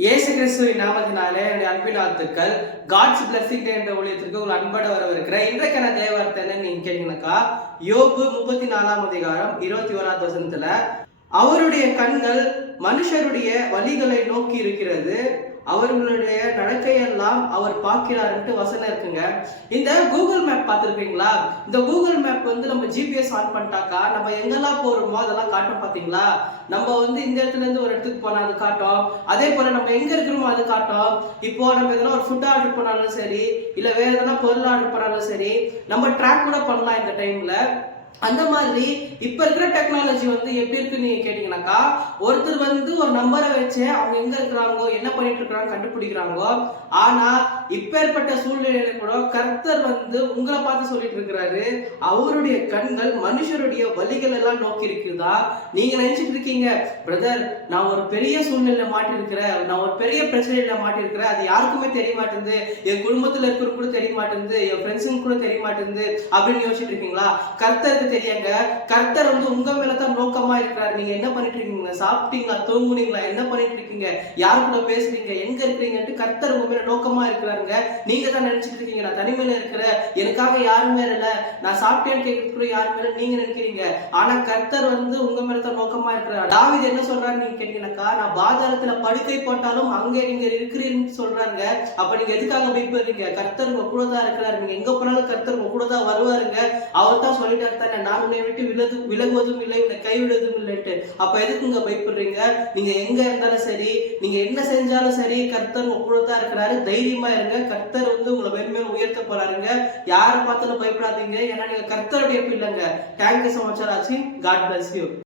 இயேசு கிறிஸ்துவின் நாமத்தினாலே என்னுடைய அன்பின் வாழ்த்துக்கள். காட்ஸ் பிளஸிங் டே என்ற ஊழியத்திற்கு ஒரு அன்போட வரவிருக்கிறேன். இன்றைக்கான தேவவார்த்தை என்னன்னு நீங்க கேட்டீங்கன்னாக்கா, யோபு 34ஆம் அதிகாரம் 21வது வசனத்துல, அவருடைய கண்கள் மனுஷருடைய வழிகளை நோக்கி இருக்கிறது, அவர்களுடைய நடக்கையெல்லாம் அவர் பார்க்கிறாருன்ட்டு வசனம் இருக்குங்க. இந்த கூகுள் மேப் பார்த்துருக்கீங்களா? இந்த கூகுள் மேப் நம்ம ஜிபிஎஸ் ஆன் பண்ணிட்டாக்கா நம்ம எங்கெல்லாம் போறோமோ அதெல்லாம் காட்டும். பாத்தீங்களா? நம்ம இந்த இடத்துல இருந்து ஒரு இடத்துக்கு போனா அது காட்டும். அதே போல நம்ம எங்க இருக்கிறோமோ அது காட்டும். இப்போ நம்ம எதனா ஒரு ஃபுட் ஆர்டர் பண்ணாலும் சரி, இல்ல வேற எதனா பொருள் ஆர்டர் பண்ணாலும் சரி, நம்ம ட்ராக் கூட பண்ணலாம் இந்த டைம்ல. அந்த மாதிரி இப்ப இருக்கிற டெக்னாலஜி எப்படி இருக்குன்னு நீங்க கேட்டீங்கன்னாக்கா, ஒருத்தர் ஒரு நம்பரை வச்சு அவங்க எங்க இருக்கிறாங்களோ என்ன பண்ணிட்டு இருக்கிறாங்க கண்டுபிடிக்கிறாங்களோ. ஆனா இப்ப ஏற்பட்ட சூழ்நிலையில கூட கர்த்தர் உங்களை பார்த்து சொல்லிட்டு இருக்கிறாரு, அவருடைய கண்கள் மனுஷருடைய வழிகள் எல்லாம் நோக்கி இருக்குதா. நீங்க நினைச்சிட்டு இருக்கீங்க, பிரதர் நான் ஒரு பெரிய சூழ்நிலையில மாட்டி இருக்கிறேன், நான் ஒரு பெரிய பிரச்சனையில மாட்டி இருக்கிறேன், அது யாருக்குமே தெரிய மாட்டேங்குது, என் குடும்பத்துல இருக்கிறவங்க கூட தெரிய மாட்டேங்குது, என் ஃப்ரெண்ட்ஸுங்க கூட தெரிய மாட்டேங்குது அப்படின்னு யோசிச்சுட்டு இருக்கீங்களா? கர்த்தருக்கு தெரியுங்க. கர்த்தர் உங்க மேலதான் நோக்கமா இருக்கிறார். நீங்க என்ன பண்ணிட்டு இருக்கீங்க? சாப்பிட்டீங்களா? தூங்குனீங்களா? என்ன பண்ணிட்டு இருக்கீங்க? யாரு கூட பேசுறீங்க? எங்க இருக்கிறீங்கன்னு கர்த்தர் உங்க மேல நோக்கமா இருக்கிறாருங்க. நீங்க தான் நினைச்சிட்டு இருக்கீங்க நான் தனிமையில இருக்கிறேன், எனக்காக யாருமே இல்ல, நான் சாப்பிட்டேன்னு கேட்கறது கூட யாருமே இல்ல நீங்க நினைக்கிறீங்க. ஆனா கர்த்தர் உங்க மேலதான் நோக்கமா இருக்கிறார். தாவீது என்ன சொல்றாரு நீங்க கேட்டீங்கன்னாக்கா, நான் பாதாளத்துல படுக்கை போட்டாலும் அங்கே நீங்க இருக்கிறீங்கன்னு சொல்றாங்க. அப்ப நீங்க எதுக்காக பயப்படுறீங்க? கர்த்தர் உங்க கூட தான் இருக்கிறாரு. நீங்க எங்க போனாலும் கர்த்தர் உங்க கூட தான் வருவாருங்க. அவர் தான் சொல்லிட்டாரு தானே, நான் உன்னை விட்டு விலகுவதும் இல்லை, உன்னை கைவிடுவதும் இல்லைட்டு. அப்ப எதுக்குங்க பயப்படுறீங்க? நீங்க எங்க இருந்தாலும் சரி, நீங்க என்ன செஞ்சாலும் சரி, கர்த்தர் உங்க கூட தான் இருக்கிறாரு. தைரியமா இருங்க. கர்த்தர் உங்களை மேன்மேலும் உயர்த்த போறாருங்க. யாரை பார்த்தாலும் பயப்படாதீங்க. ஏன்னா நீங்க கர்த்தருடைய பிள்ளைங்க. தேங்க்யூ சோ மச் ஃபார் வாட்சிங். God bless you.